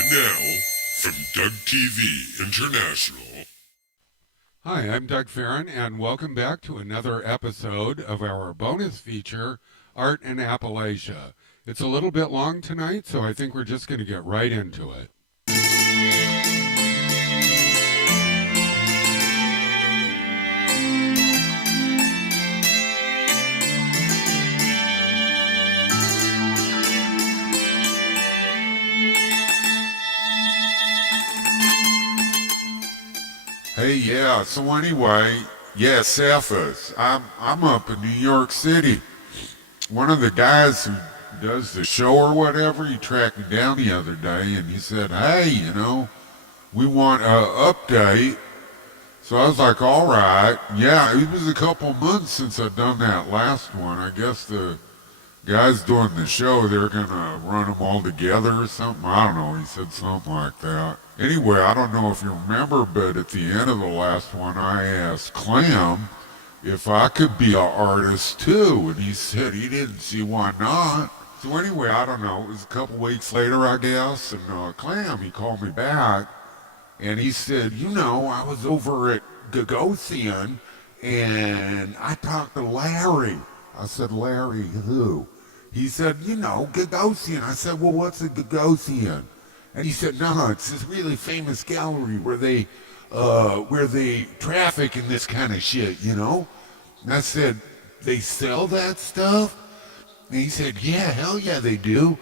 And now, from Doug TV International. Hi, I'm Doug Farron, and welcome back to another episode of our bonus feature, Art in Appalachia. It's a little bit long tonight, so I think we're just going to get right into it. Hey, yeah, so anyway, yeah, Cephas, I'm up in New York City. One of the guys who does the show or whatever, he tracked me down the other day and he said, hey, we want an update. So I was like, all right. Yeah, it was a couple months since I'd done that last one. I guess the guys doing the show, they're going to run them all together or something. I don't know. He said something like that. Anyway, I don't know if you remember, but at the end of the last one, I asked Clam if I could be an artist too. And he said he didn't see why not. So anyway, I don't know. It was a couple weeks later, I guess. And Clam, he called me back. And he said, I was over at Gagosian and I talked to Larry. I said, Larry, who? He said, Gagosian. I said, well, what's a Gagosian? And he said, no, it's this really famous gallery where they traffic in this kind of shit, And I said, they sell that stuff? And he said, yeah, hell yeah, they do.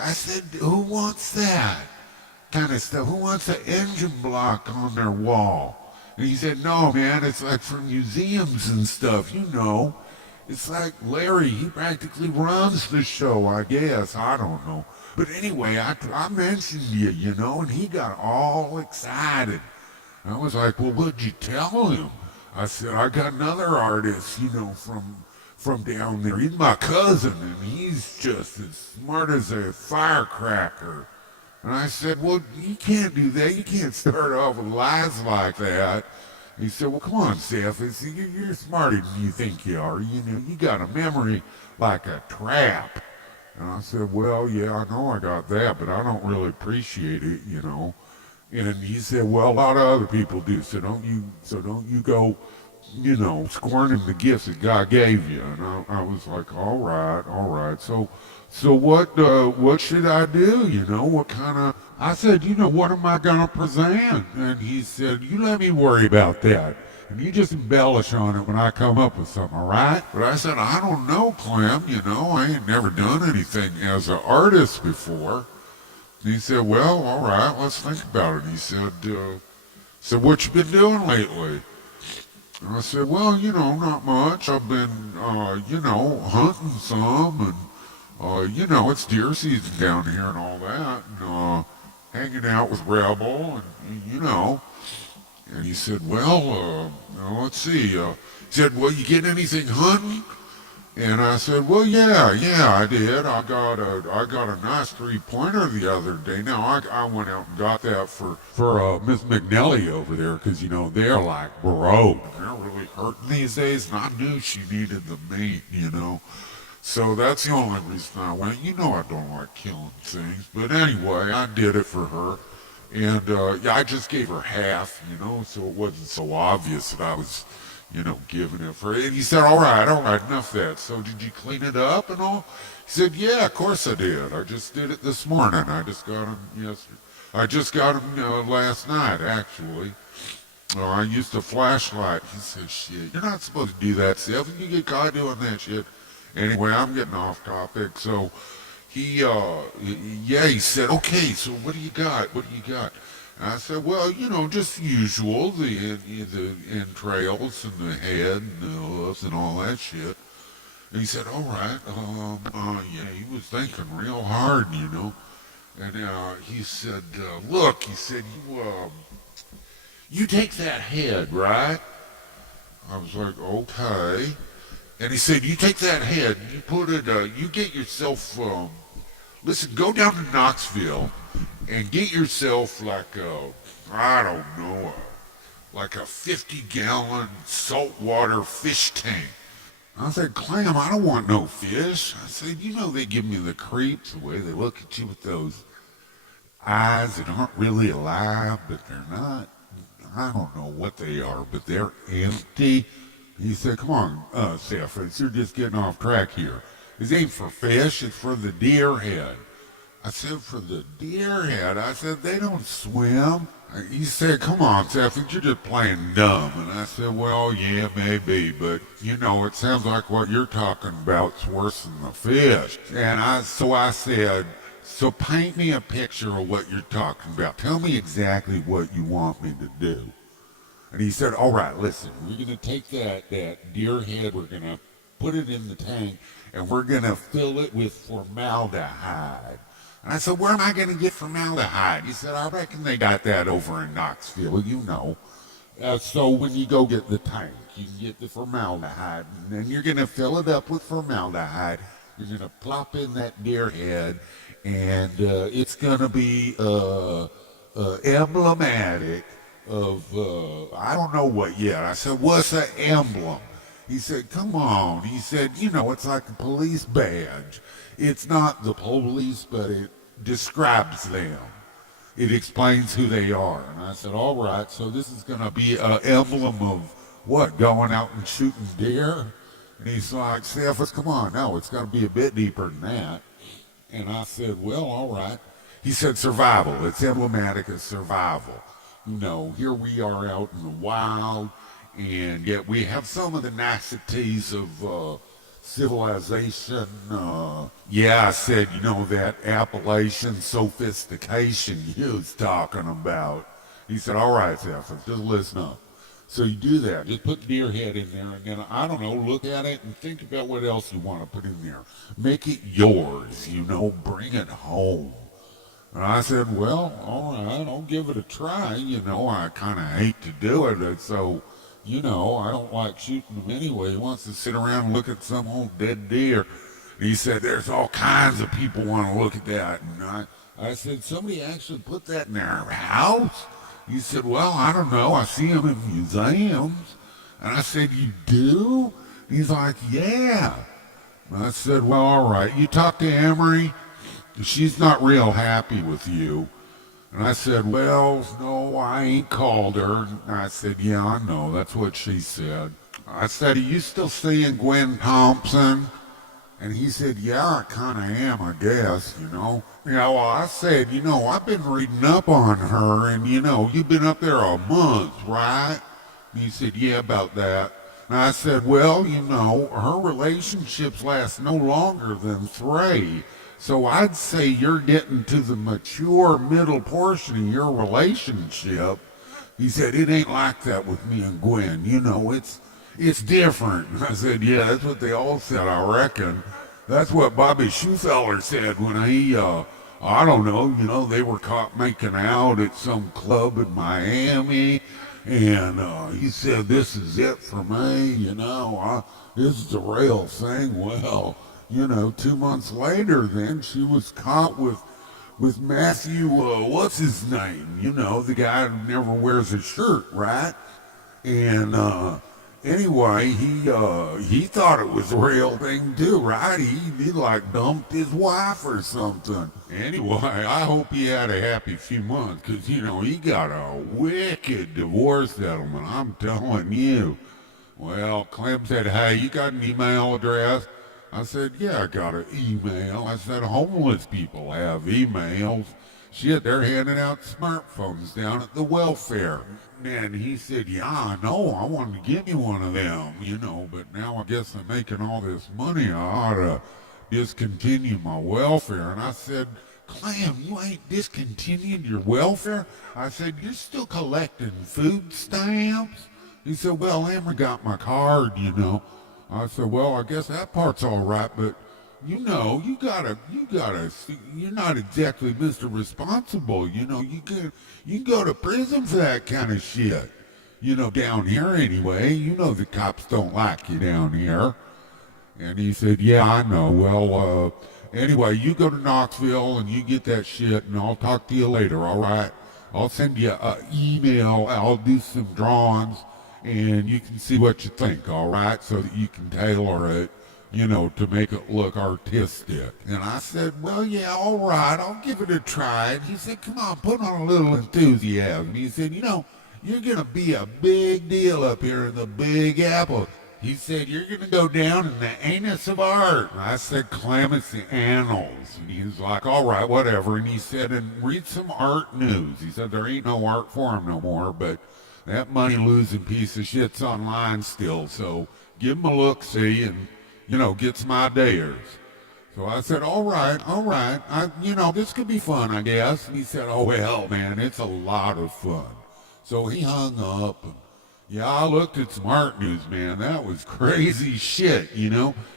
I said, who wants that kind of stuff? Who wants an engine block on their wall? And he said, no, man, it's like for museums and stuff, It's like Larry, he practically runs the show, I guess. I don't know. But anyway, I mentioned you, and he got all excited. I was like, well, what'd you tell him? I said, I got another artist, from down there. He's my cousin, and he's just as smart as a firecracker. And I said, well, you can't do that. You can't start off with lies like that. He said, well, come on, Seth. You're smarter than you think you are. You got a memory like a trap. And I said, well, yeah, I know I got that, but I don't really appreciate it, And he said, well, a lot of other people do. So don't you go, scorning the gifts that God gave you. And I was like, all right. So what should I do? What kind of, I said, what am I going to present? And he said, you let me worry about that. And you just embellish on it when I come up with something, all right? But I said, I don't know, Clem, I ain't never done anything as an artist before. And he said, well, all right, let's think about it. He said, what you been doing lately? And I said, well, not much. I've been, hunting some and, it's deer season down here and all that, and hanging out with Rebel, and And he said, well, let's see. He said, well, you get anything hunting? And I said, well, yeah, I did. I got a nice 3-pointer the other day. Now, I went out and got that for Miss McNelly over there, because, they're like broke. They're really hurting these days, and I knew she needed the meat, So that's the only reason I went. I don't like killing things. But anyway, I did it for her. And, I just gave her half, so it wasn't so obvious that I was, giving it for her. And he said, all right, enough of that. So did you clean it up and all? He said, yeah, of course I did. I just did it this morning. I just got him yesterday. I just got him last night, actually. I used a flashlight. He said, shit, you're not supposed to do that, Seth. You get caught doing that shit. Anyway, I'm getting off topic. So he said, okay, so what do you got? And I said, well, just the usual, the entrails and the head and the hooves and all that shit. And he said, all right, he was thinking real hard, And he said, look, you take that head, right? I was like, okay. And he said, you take that head and you put it, you get yourself, listen, go down to Knoxville and get yourself like a 50-gallon saltwater fish tank. I said, Clam, I don't want no fish. I said, they give me the creeps the way they look at you with those eyes that aren't really alive, but they're not. I don't know what they are, but they're empty. He said, come on, Cephas, you're just getting off track here. This ain't for fish, it's for the deer head. I said, for the deer head? I said, they don't swim. He said, come on, Cephas, you're just playing dumb. And I said, well, yeah, maybe, but, it sounds like what you're talking about's worse than the fish. So I said, so paint me a picture of what you're talking about. Tell me exactly what you want me to do. And he said, all right, listen, we're going to take that deer head, we're going to put it in the tank, and we're going to fill it with formaldehyde. And I said, where am I going to get formaldehyde? He said, I reckon they got that over in Knoxville, so when you go get the tank, you can get the formaldehyde, and then you're going to fill it up with formaldehyde. You're going to plop in that deer head, and it's going to be emblematic of, I don't know what yet. I said, what's an emblem? He said, come on. He said, it's like a police badge. It's not the police, but it describes them. It explains who they are. And I said, all right, so this is going to be an emblem of what, going out and shooting deer? And he's like, Cephas, come on. No, it's got to be a bit deeper than that. And I said, well, all right. He said, survival. It's emblematic of survival. Here we are out in the wild, and yet we have some of the niceties of civilization. I said, that Appalachian sophistication you was talking about. He said, all right, Cephas, just listen up. So you do that. Just put deer head in there, and then, I don't know, look at it and think about what else you want to put in there. Make it yours, bring it home. And I said, well, all right, I'll give it a try. I kind of hate to do it, so, I don't like shooting them anyway. He wants to sit around and look at some old dead deer. And he said, there's all kinds of people want to look at that. And I said, somebody actually put that in their house? He said, well, I don't know. I see them in museums. And I said, you do? And he's like, yeah. And I said, well, all right. You talk to Emery? She's not real happy with you. And I said, well, no, I ain't called her. And I said, yeah, I know. That's what she said. I said, are you still seeing Gwen Thompson? And he said, yeah, I kind of am, I guess, Yeah, well, I said, I've been reading up on her, and, you've been up there a month, right? And he said, yeah, about that. And I said, well, her relationships last no longer than 3. So I'd say you're getting to the mature middle portion of your relationship. He said, it ain't like that with me and Gwen. It's different. I said, yeah, that's what they all said, I reckon. That's what Bobby Schufeller said when he, I don't know, they were caught making out at some club in Miami. And he said, this is it for me, this is the real thing. Well, 2 months later then, she was caught with Matthew, what's his name? The guy who never wears a shirt, right? And anyway, he thought it was a real thing too, right? He like dumped his wife or something. Anyway, I hope he had a happy few months, because, he got a wicked divorce settlement, I'm telling you. Well, Clem said, hey, you got an email address? I said, yeah, I got an email. I said, homeless people have emails. Shit, they're handing out smartphones down at the welfare. And he said, yeah, I know, I wanted to give you one of them, but now I guess I'm making all this money, I ought to discontinue my welfare. And I said, Clem, you ain't discontinued your welfare? I said, you're still collecting food stamps? He said, well, Emma got my card, I said, well, I guess that part's all right, but, you gotta, you're not exactly Mr. Responsible, you can go to prison for that kind of shit. Down here anyway, the cops don't like you down here. And he said, yeah, I know. Well, anyway, you go to Knoxville and you get that shit, and I'll talk to you later, all right? I'll send you an email, I'll do some drawings, and you can see what you think, all right? So that you can tailor it to make it look artistic. And I said, well, yeah, all right, I'll give it a try. And he said, come on, put on a little enthusiasm. He said, you're going to be a big deal up here in the Big Apple. He said, you're going to go down in the anus of art. And I said, Clem, it's the annals. And he was like, all right, whatever. And he said, and read some art news. He said, there ain't no art forum no more, but that money-losing piece of shit's online still. So give him a look-see and, get some ideas. So I said, all right. This could be fun, I guess. And he said, oh, well, man, it's a lot of fun. So he hung up. Yeah, I looked at some art news, man. That was crazy shit,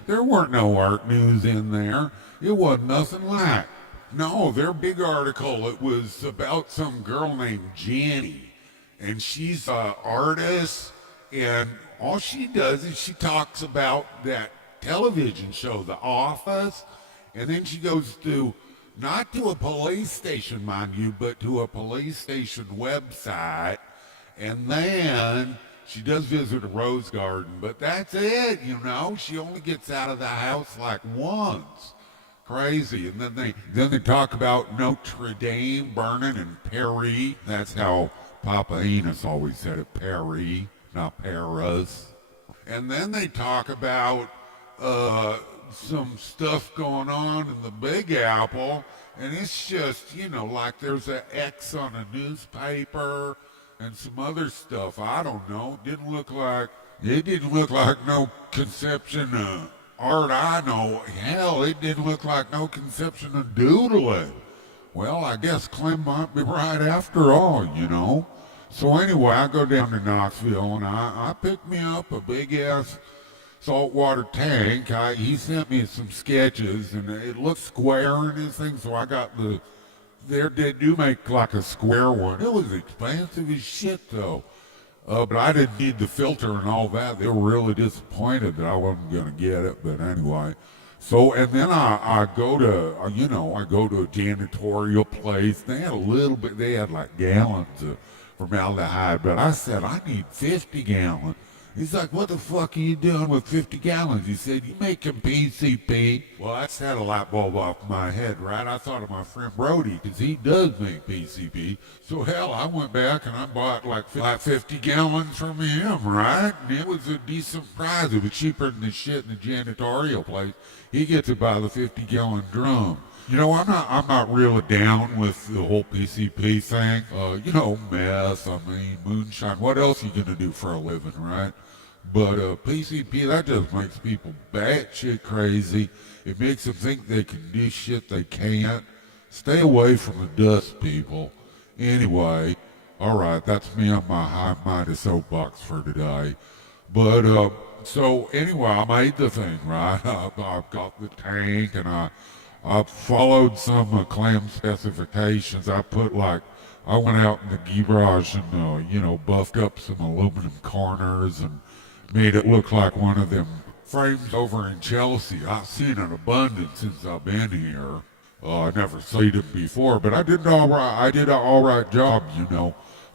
There weren't no art news in there. It wasn't nothing like. No, their big article, it was about some girl named Jenny. And she's an artist, and all she does is she talks about that television show, The Office, and then she goes to, not to a police station, mind you, but to a police station website. And then she does visit a rose garden, but that's it, She only gets out of the house like once. Crazy. And then they talk about Notre Dame burning in Paris. That's how Papa Enos always said it, Paris, not Paris. And then they talk about some stuff going on in the Big Apple, and it's just, like there's an X on a newspaper and some other stuff. I don't know. It didn't look like no conception of art I know. Hell, it didn't look like no conception of doodling. Well, I guess Clem might be right after all, So anyway, I go down to Knoxville, and I picked me up a big-ass saltwater tank. He sent me some sketches, and it looked square and everything, so I got they do make like a square one. It was expensive as shit, though. But I didn't need the filter and all that. They were really disappointed that I wasn't going to get it, but anyway. So, and then I go to a janitorial place. They had like gallons of formaldehyde, but I said, I need 50 gallons. He's like, what the fuck are you doing with 50 gallons? He said, you making PCP? Well, that set a light bulb off my head, right? I thought of my friend Brody, because he does make PCP. So, hell, I went back and I bought like 50 gallons from him, right? And it was a decent price. It was cheaper than the shit in the janitorial place. He gets it by the 50-gallon drum. I'm not really down with the whole PCP thing. Meth, moonshine. What else are you going to do for a living, right? But PCP, that just makes people batshit crazy. It makes them think they can do shit they can't. Stay away from the dust, people. Anyway, all right, that's me on my high-minded soapbox for today. But, so anyway, I made the thing, right? I've got the tank, and I followed some Clam specifications. I went out in the garage and, buffed up some aluminum corners and made it look like one of them frames over in Chelsea. I've seen an abundance since I've been here. I never seen them before, but I did an all right job,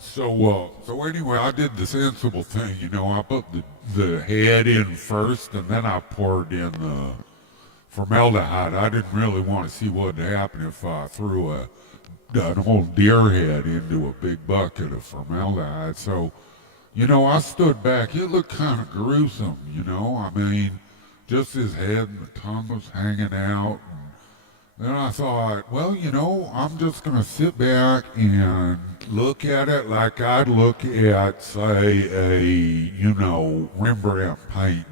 So anyway, I did the sensible thing, I put the head in first, and then I poured in the formaldehyde. I didn't really want to see what would happen if I threw an old deer head into a big bucket of formaldehyde. So, I stood back. It looked kind of gruesome, just his head and the tongue was hanging out. And then I thought, well, I'm just going to sit back and look at it like I'd look at, say, a, Rembrandt painting.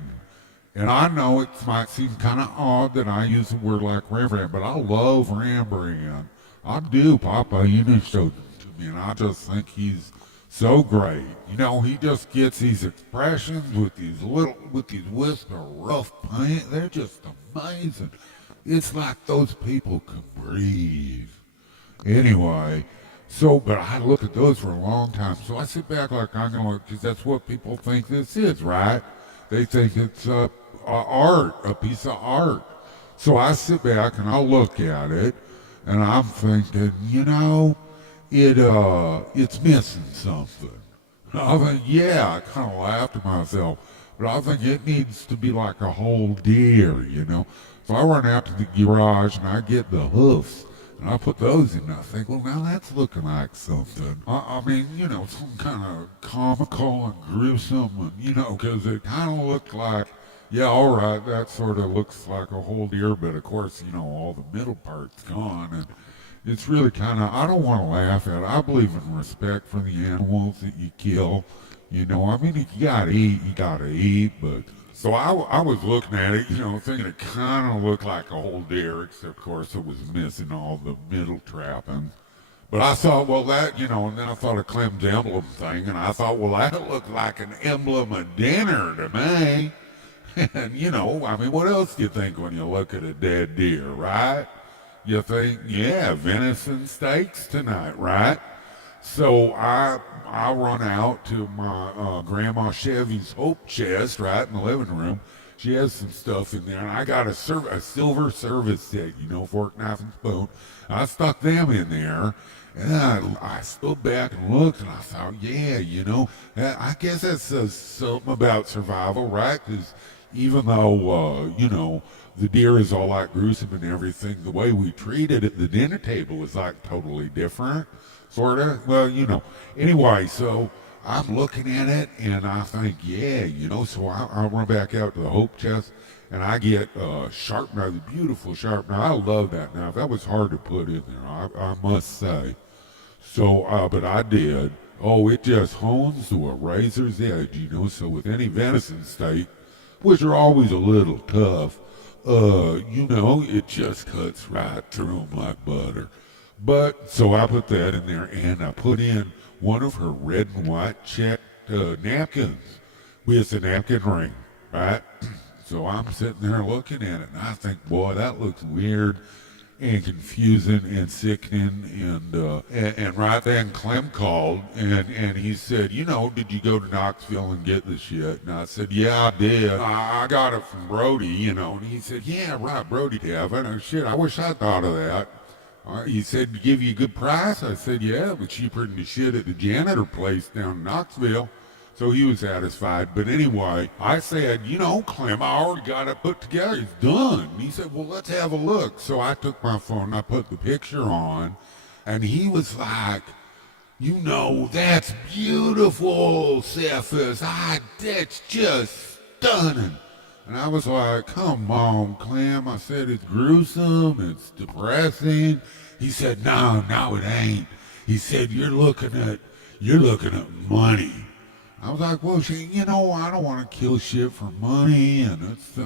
And I know it might seem kind of odd that I use a word like Rembrandt, but I love Rembrandt. I do. Papa Enos showed it to me, and I just think he's so great. He just gets these expressions with these wisps of rough paint. They're just amazing. It's like those people can breathe. Anyway, but I look at those for a long time. So I sit back like I know, because that's what people think this is, right? They think it's art, a piece of art. So I sit back and I look at it, and I'm thinking, it's missing something. I think, I kind of laughed to myself. but I think it needs to be like a whole deer, you know. So I run out to the garage and I get the hoofs and I put those in. I think, well, now that's looking like something. I mean, you know, some kind of comical and gruesome, and, you know, because it kind of looked like, yeah, all right, that sort of looks like a whole deer, but of course, you know, all the middle part's gone, and it's really kind of, I don't want to laugh at it. I believe in respect for the animals that you kill. You know, I mean, if you gotta eat, you gotta eat, but so I was looking at it, you know, thinking it kind of looked like a whole deer, except, of course, it was missing all the middle trappings. But I thought, well, that, you know, and then I thought of Clem's emblem thing, and I thought, well, that looked like an emblem of dinner to me. And, you know, I mean, what else do you think when you look at a dead deer, right? You think, yeah, venison steaks tonight, right? So I run out to my Grandma Chevy's hope chest right in the living room. She has some stuff in there, and I got a silver service set, you know, fork, knife, and spoon. I stuck them in there, and I stood back and looked, and I thought, yeah, you know, I guess that says something about survival, right? Because even though, you know, the deer is all like gruesome and everything, the way we treat it at the dinner table is like totally different. Sort of. Well, you know. Anyway, so I'm looking at it and I think, yeah, you know, so I run back out to the hope chest and I get a sharp knife, a beautiful sharp knife. I love that knife. That was hard to put in there, I must say. So, but I did. Oh, it just hones to a razor's edge, you know, so with any venison steak, which are always a little tough, you know, it just cuts right through them like butter. But, so I put that in there, and I put in one of her red and white checked napkins with a napkin ring, right? So I'm sitting there looking at it, and I think, boy, that looks weird and confusing and sickening. And right then Clem called, and he said, you know, did you go to Knoxville and get the shit? And I said, yeah, I did. I got it from Brody, you know. And he said, yeah, right, Brody did. I know, shit, I wish I thought of that. He said, to give you a good price? I said, yeah, but cheaper than the shit at the janitor place down in Knoxville. So he was satisfied. But anyway, I said, you know, Clem, I already got it put together. It's done. And he said, well, let's have a look. So I took my phone, I put the picture on, and he was like, you know, that's beautiful, Cephas. That's just stunning. And I was like, come on, Clem. I said, it's gruesome, it's depressing. He said, no, it ain't. He said, you're looking at money. I was like, well, you know, I don't want to kill shit for money. And it's,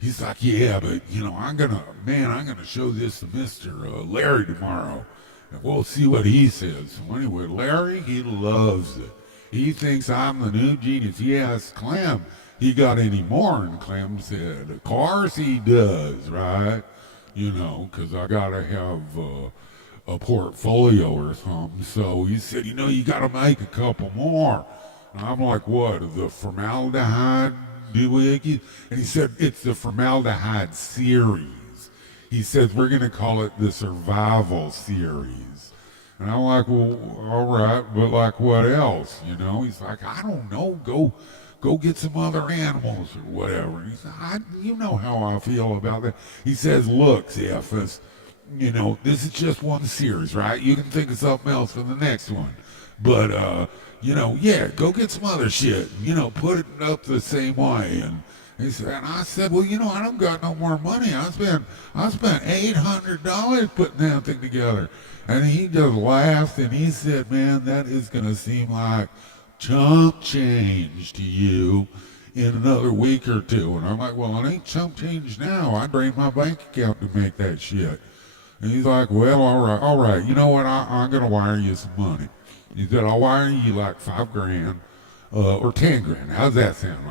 he's like, yeah, but, you know, I'm going to show this to Mr. Larry tomorrow. And we'll see what he says. So anyway, Larry, he loves it. He thinks I'm the new genius. He asked Clem, he got any more? And Clem said, of course he does, right? You know, because I got to have a portfolio or something. So he said, you know, you got to make a couple more. And I'm like, what, the formaldehyde doohickey? And he said, it's the formaldehyde series. He says, we're going to call it the survival series. And I'm like, well, all right, but like what else? You know, he's like, I don't know, go get some other animals or whatever. And he said, you know how I feel about that. He says, look, Cephas, you know, this is just one series, right? You can think of something else for the next one. But, you know, yeah, go get some other shit. You know, put it up the same way. And he said, and I said, well, you know, I don't got no more money. I spent $800 putting that thing together. And he just laughed and he said, man, that is going to seem like chump change to you in another week or two. And I'm like, well, it ain't chump change now. I drained my bank account to make that shit. And he's like, well, all right. You know what? I'm going to wire you some money. He said, I'll wire you like $5,000 or $10,000. How's that sound?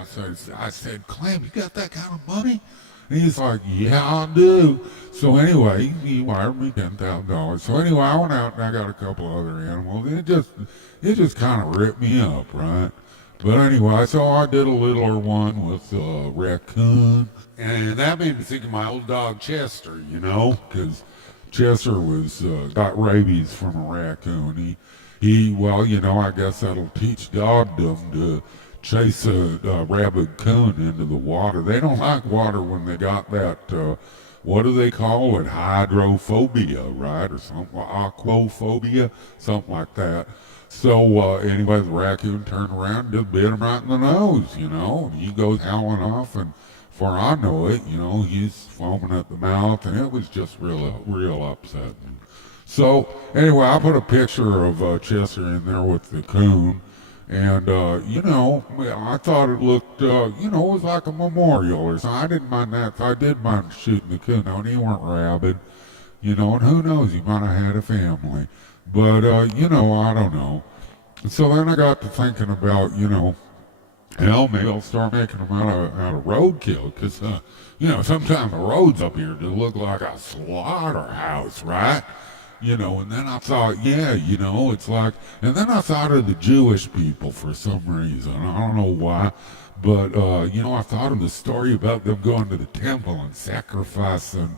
I said, Clem, you got that kind of money? And he's like, yeah, I do. So anyway, he wired me $10,000. So anyway, I went out and I got a couple other animals. It just kind of ripped me up, right? But anyway, so I did a littler one with a raccoon. And that made me think of my old dog Chester, you know, because Chester was got rabies from a raccoon. He well, you know, I guess that'll teach dogdom to chase a rabid coon into the water. They don't like water when they got that, what do they call it? Hydrophobia, right? Or something, aquaphobia, something like that. So anyway, the raccoon turned around and just bit him right in the nose, you know. And he goes howling off, and before I know it, you know, he's foaming at the mouth, and it was just real upsetting. So anyway, I put a picture of Chester in there with the coon, and you know, I thought it looked, you know, it was like a memorial or something. I didn't mind that. I did mind shooting the coon. No, and he weren't rabid, you know, and who knows, he might have had a family. But, you know, I don't know. And so then I got to thinking about, you know, hell, maybe I'll start making them out of roadkill, because, you know, sometimes the roads up here just look like a slaughterhouse, right? You know, and then I thought, yeah, you know, it's like, and then I thought of the Jewish people for some reason. I don't know why, but, you know, I thought of the story about them going to the temple and sacrificing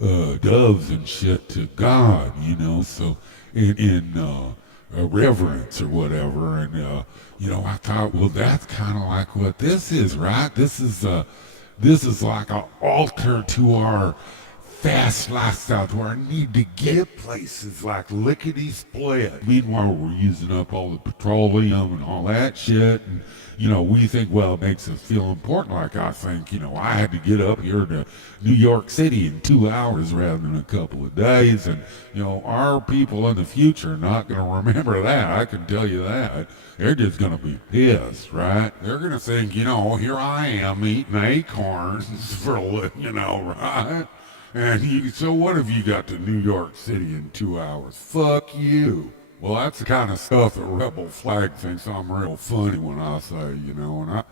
doves and shit to God, you know, so in reverence or whatever. And, you know, I thought, well, that's kind of like what this is, right? This is like an altar to our fast lifestyle, to our need to get places like lickety-split. Meanwhile, we're using up all the petroleum and all that shit, and, you know, we think, well, it makes us feel important. Like I think, you know, I had to get up here to New York City in 2 hours rather than a couple of days, and, you know, our people in the future are not going to remember that. I can tell you that. They're just going to be pissed, right? They're going to think, you know, here I am eating acorns for, you know, right? And so what have you got to New York City in 2 hours? Fuck you. Well, that's the kind of stuff that Rebel Flag thinks I'm real funny when I say, you know. And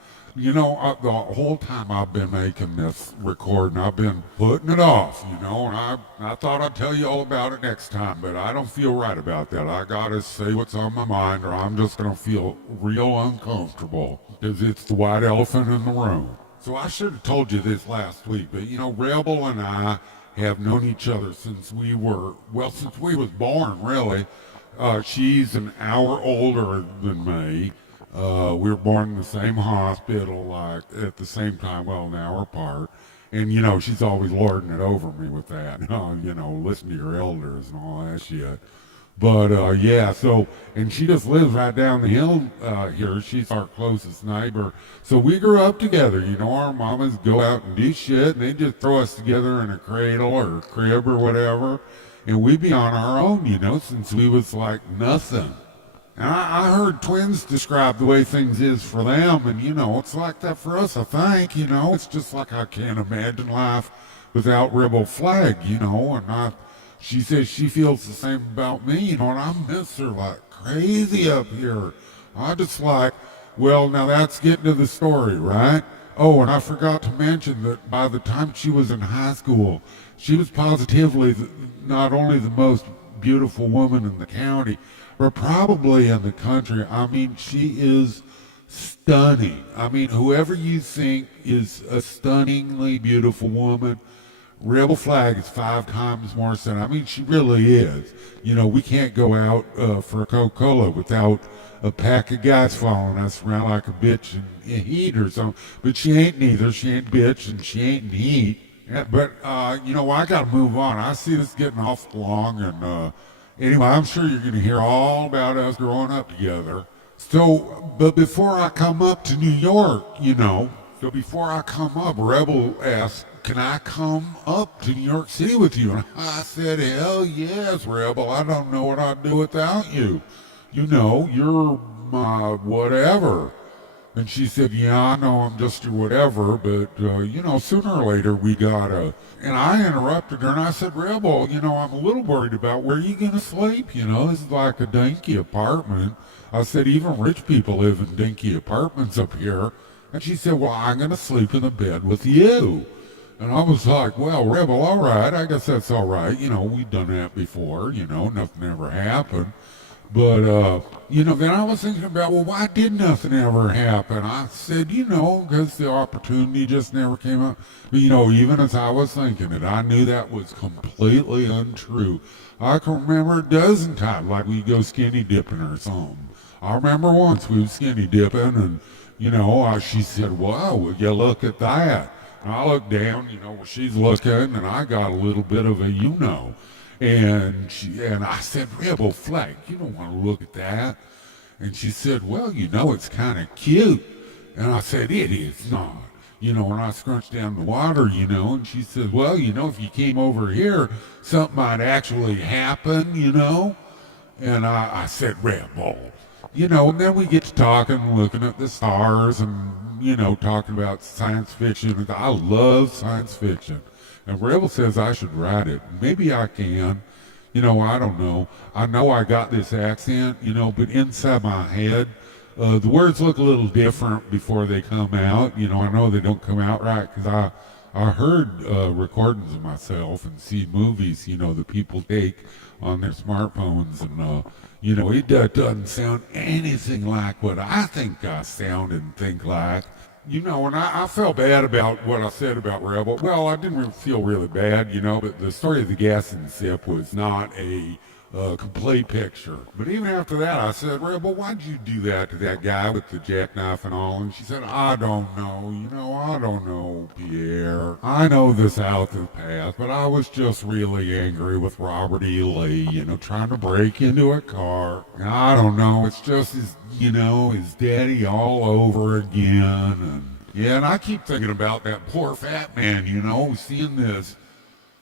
the whole time I've been making this recording, I've been putting it off, you know. And I thought I'd tell you all about it next time, but I don't feel right about that. I gotta say what's on my mind, or I'm just gonna feel real uncomfortable, because it's the white elephant in the room. So I should have told you this last week, but, you know, Rebel and I have known each other since we was born, really. She's an hour older than me. We were born in the same hospital, like, at the same time, well, an hour apart. And, you know, she's always lording it over me with that. You know, listen to your elders and all that shit. But, yeah, so, and she just lives right down the hill here. She's our closest neighbor. So we grew up together. You know, our mamas go out and do shit, and they just throw us together in a cradle or a crib or whatever. And we'd be on our own, you know, since we was like nothing. And I heard twins describe the way things is for them, and, you know, it's like that for us, I think, you know. It's just like I can't imagine life without Rebel Flag, you know, and she says she feels the same about me, you know, and I miss her like crazy up here. I just like, well, now that's getting to the story, right? Oh, and I forgot to mention that by the time she was in high school, she was positively not only the most beautiful woman in the county, but probably in the country. I mean, she is stunning. I mean, whoever you think is a stunningly beautiful woman, Rebel Flag is 5 times more stunning. I mean, she really is. You know, we can't go out for a Coca-Cola without a pack of guys following us around like a bitch in heat or something. But she ain't neither. She ain't bitch and she ain't in heat. Yeah, but, you know, I got to move on. I see this getting awful long. And anyway, I'm sure you're going to hear all about us growing up together. So, but before I come up to New York, you know, so before I come up, Rebel asked, can I come up to New York City with you? And I said, hell yes, Rebel. I don't know what I'd do without you. You know, you're my whatever. And she said, yeah, I know I'm just your whatever, but, you know, sooner or later we gotta. And I interrupted her and I said, Rebel, you know, I'm a little worried about where you gonna sleep. You know, this is like a dinky apartment. I said, even rich people live in dinky apartments up here. And she said, well, I'm gonna sleep in the bed with you. And I was like, well, Rebel, all right, I guess that's all right. You know, we've done that before, you know, nothing ever happened. But, you know, then I was thinking about, well, why did nothing ever happen? I said, you know, because the opportunity just never came up. But, you know, even as I was thinking it, I knew that was completely untrue. I can remember a dozen times, like we go skinny dipping or something. I remember once we was skinny dipping and, She said, "Wow, will you look at that?" And I looked down, where she's looking, and I got a little bit of a and I said, "Rebel flag, you don't want to look at that." And she said, "Well, it's kind of cute." And I said, "It is not." And I scrunched down the water, and she said, "Well, if you came over here, something might actually happen. And I said, "Rebel." And then we get to talking, looking at the stars and, talking about science fiction. I love science fiction. And Rebel says I should write it. Maybe I can. I don't know. I know I got this accent, but inside my head, the words look a little different before they come out. I know they don't come out right because I heard recordings of myself and see movies, that people take on their smartphones. And, it doesn't sound anything like what I think I sound and think like. And I felt bad about what I said about Rebel. Well, I didn't really feel really bad, but the story of the gas and sip was not a complete picture. But even after that, I said, "Rebel, why'd you do that to that guy with the jackknife and all?" And she said, "I don't know. I don't know, Pierre. I know the South is past, but I was just really angry with Robert E. Lee, trying to break into a car. I don't know. It's just his daddy all over again." And I keep thinking about that poor fat man, seeing this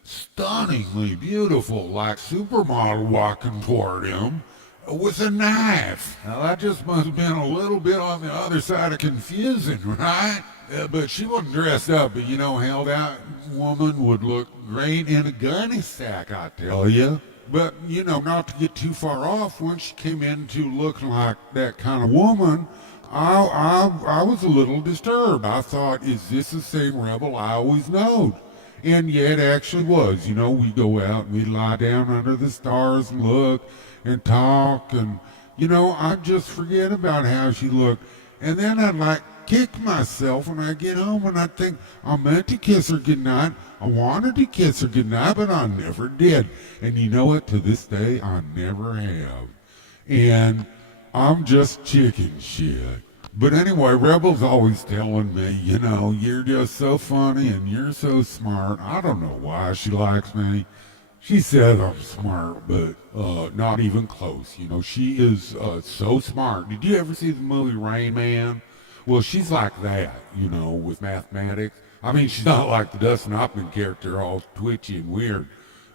stunningly beautiful, like supermodel walking toward him with a knife. Now that just must have been a little bit on the other side of confusing, right? But she wasn't dressed up, but how that woman would look great in a gunny sack, I tell you. But, not to get too far off, once she came into looking like that kind of woman, I was a little disturbed. I thought, is this the same Rebel I always knowed? And yet, it actually was. We go out and we lie down under the stars and look and talk. And, I'd just forget about how she looked. And then I'd kick myself when I get home and I'd think, I meant to kiss her goodnight. I wanted to kiss her goodnight, but I never did. And you know what? To this day, I never have. And I'm just chicken shit. But anyway, Rebel's always telling me, you're just so funny and you're so smart. I don't know why she likes me. She says I'm smart, but not even close. She is so smart. Did you ever see the movie Rain Man? Well, she's like that, with mathematics. I mean, she's not like the Dustin Hoffman character, all twitchy and weird,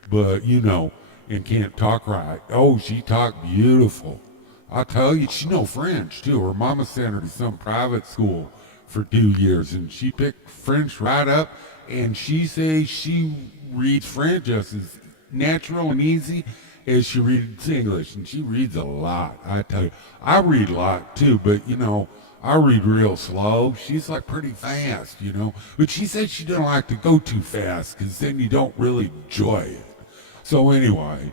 but, and can't talk right. Oh, she talked beautiful. I tell you, she know French, too. Her mama sent her to some private school for 2 years, and she picked French right up, and she says she reads French just as natural and easy as she reads English, and she reads a lot, I tell you. I read a lot, too, but, I read real slow. She's pretty fast, But she said she didn't like to go too fast, because then you don't really enjoy it. So anyway...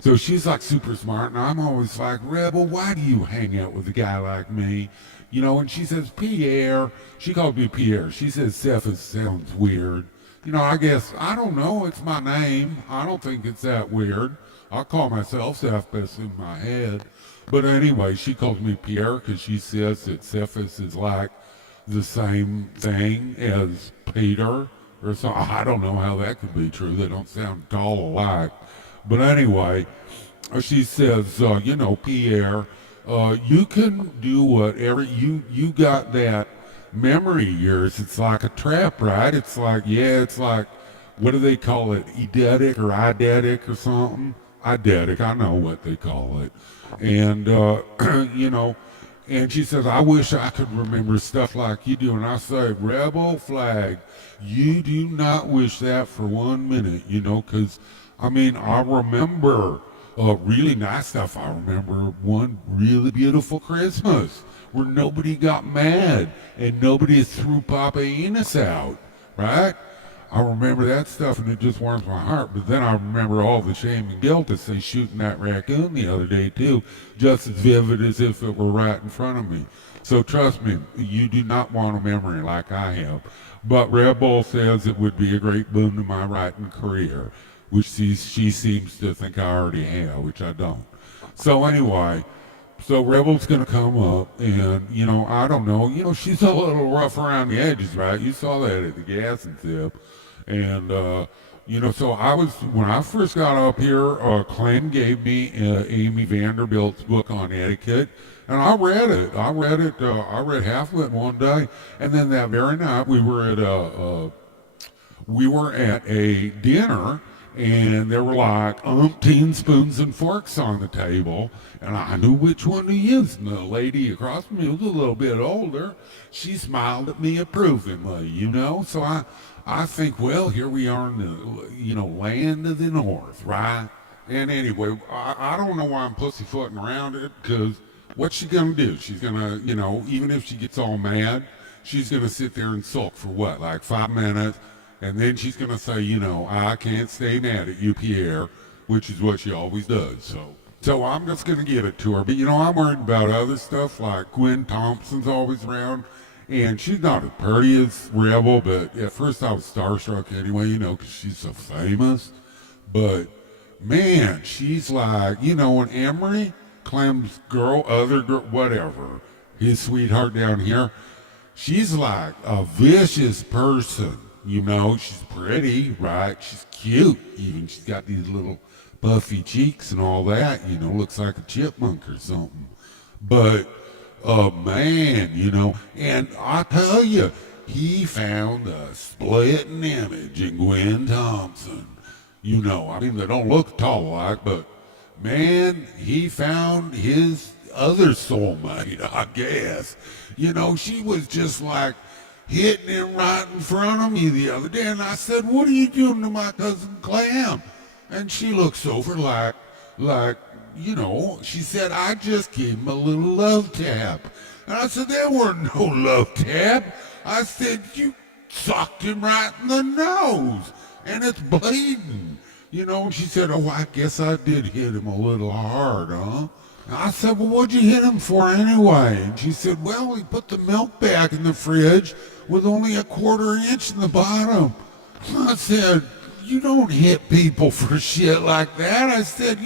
So she's super smart, and I'm always like, "Rebel, why do you hang out with a guy like me?" And she says, "Pierre." She called me Pierre. She says Cephas sounds weird. I guess, I don't know, it's my name. I don't think it's that weird. I call myself Cephas in my head. But anyway, she calls me Pierre because she says that Cephas is like the same thing as Peter or something. I don't know how that could be true. They don't sound at all alike. But anyway, she says, Pierre, you can do whatever. You got that memory of yours. It's like a trap, right? It's like, what do they call it? Eidetic or eidetic or something? Eidetic, I know what they call it. And, and she says, I wish I could remember stuff like you do. And I say, Rebel flag, you do not wish that for 1 minute, because... I remember really nice stuff. I remember one really beautiful Christmas where nobody got mad and nobody threw Papa Enos out, right? I remember that stuff and it just warms my heart. But then I remember all the shame and guilt of, say, shooting that raccoon the other day too, just as vivid as if it were right in front of me. So trust me, you do not want a memory like I have. But Rebel says it would be a great boon to my writing career, which she seems to think I already have, which I don't. So anyway, So Rebel's gonna come up, and I don't know. She's a little rough around the edges, right? You saw that at the gas and sip, and So when I first got up here, Clem gave me Amy Vanderbilt's book on etiquette, and I read it. I read half of it one day, and then that very night we were at a dinner, and there were like umpteen spoons and forks on the table, and I knew which one to use. And the lady across from me was a little bit older. She smiled at me approvingly, So I think, well, here we are in the, land of the North, right? And anyway, I don't know why I'm pussyfooting around it, because what's she going to do? She's going to, even if she gets all mad, she's going to sit there and sulk for what, like 5 minutes? And then she's going to say, I can't stay mad at you, Pierre, which is what she always does. So I'm just going to give it to her. But, I'm worried about other stuff, like Gwen Thompson's always around. And she's not as pretty as Rebel, but at first I was starstruck anyway, because she's so famous. But, man, she's like, and Emery, Clem's other girl, whatever, his sweetheart down here, she's like a vicious person. She's pretty, right? She's cute. Even she's got these little puffy cheeks and all that, looks like a chipmunk or something. But, man, and I tell you, he found a splitting image in Gwen Thompson. They don't look tall like, but, man, he found his other soulmate, I guess. She was just like hitting him right in front of me the other day, and I said, "What are you doing to my cousin Clam?" And she looks over like, she said, "I just gave him a little love tap." And I said, "There weren't no love tap." I said, "You socked him right in the nose, and it's bleeding." She said, "Oh, I guess I did hit him a little hard, huh?" And I said, "Well, what'd you hit him for anyway?" And she said, "Well, he put the milk back in the fridge with only a 1/4 inch in the bottom." I said, "You don't hit people for shit like that." I said,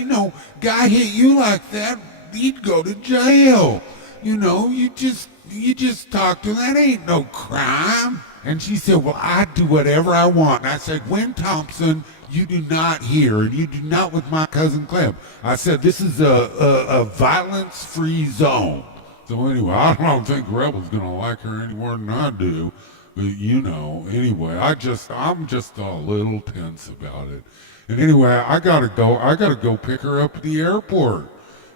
"Guy hit you like that, he'd go to jail. You just talk to him. That ain't no crime." And she said, "Well, I do whatever I want." And I said, "Gwen Thompson, you do not hear, and you do not with my cousin Clem." I said, "This is a violence-free zone." So anyway, I don't think Rebel's gonna like her any more than I do. But anyway, I'm just a little tense about it. And anyway, I gotta go pick her up at the airport.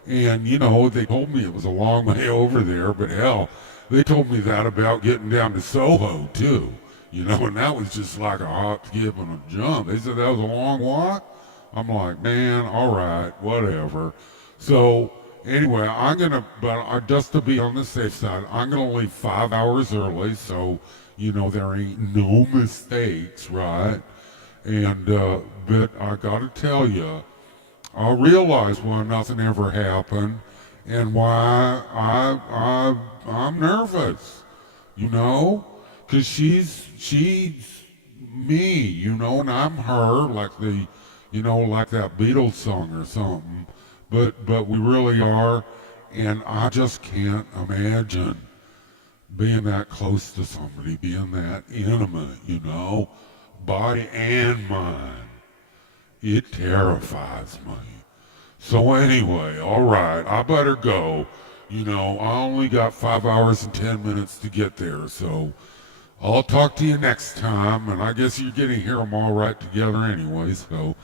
And they told me it was a long way over there, but hell, they told me that about getting down to Soho too. And that was just like a hop, skip, and a jump. They said that was a long walk. I'm like, man, all right, whatever. So anyway, just to be on the safe side, I'm gonna leave 5 hours early, so there ain't no mistakes, right? And but I gotta tell you, I realize why nothing ever happened, and why I'm nervous, because she's me, and I'm her, like like that Beatles song or something. But we really are, and I just can't imagine being that close to somebody, being that intimate, body and mind. It terrifies me. So anyway, all right, I better go. I only got 5 hours and 10 minutes to get there, so I'll talk to you next time, and I guess you're going to hear them all right together anyway, so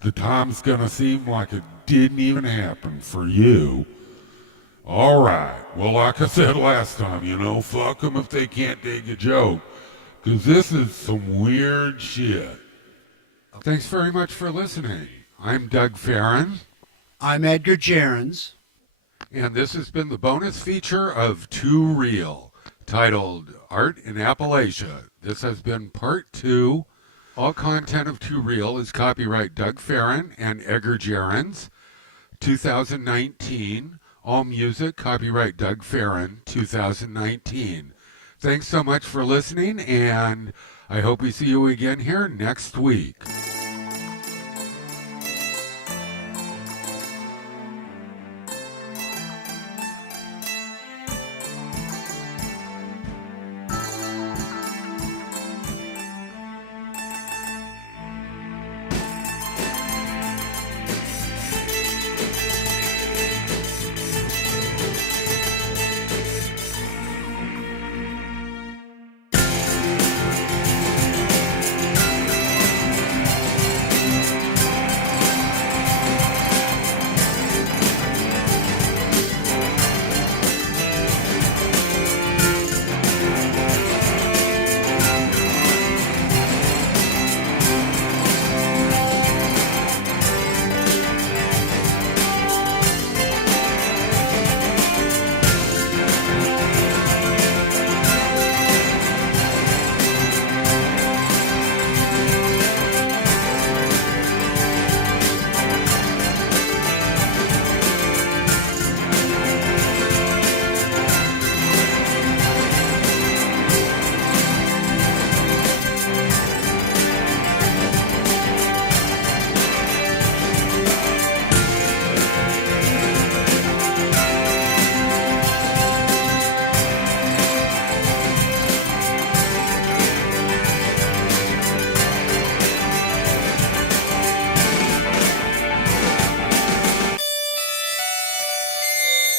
the time's going to seem like it didn't even happen for you. All right. Well, like I said last time, fuck them if they can't take a joke, because this is some weird shit. Thanks very much for listening. I'm Doug Farron. I'm Edgar Gerens. And this has been the bonus feature of Too Real, titled Art in Appalachia. This has been part 2. All content of Too Real is copyright Doug Farron and Edgar Gerens, 2019. All music, copyright Doug Farron, 2019. Thanks so much for listening, and I hope we see you again here next week.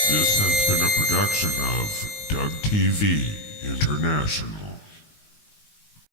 This has been a production of Doug TV International.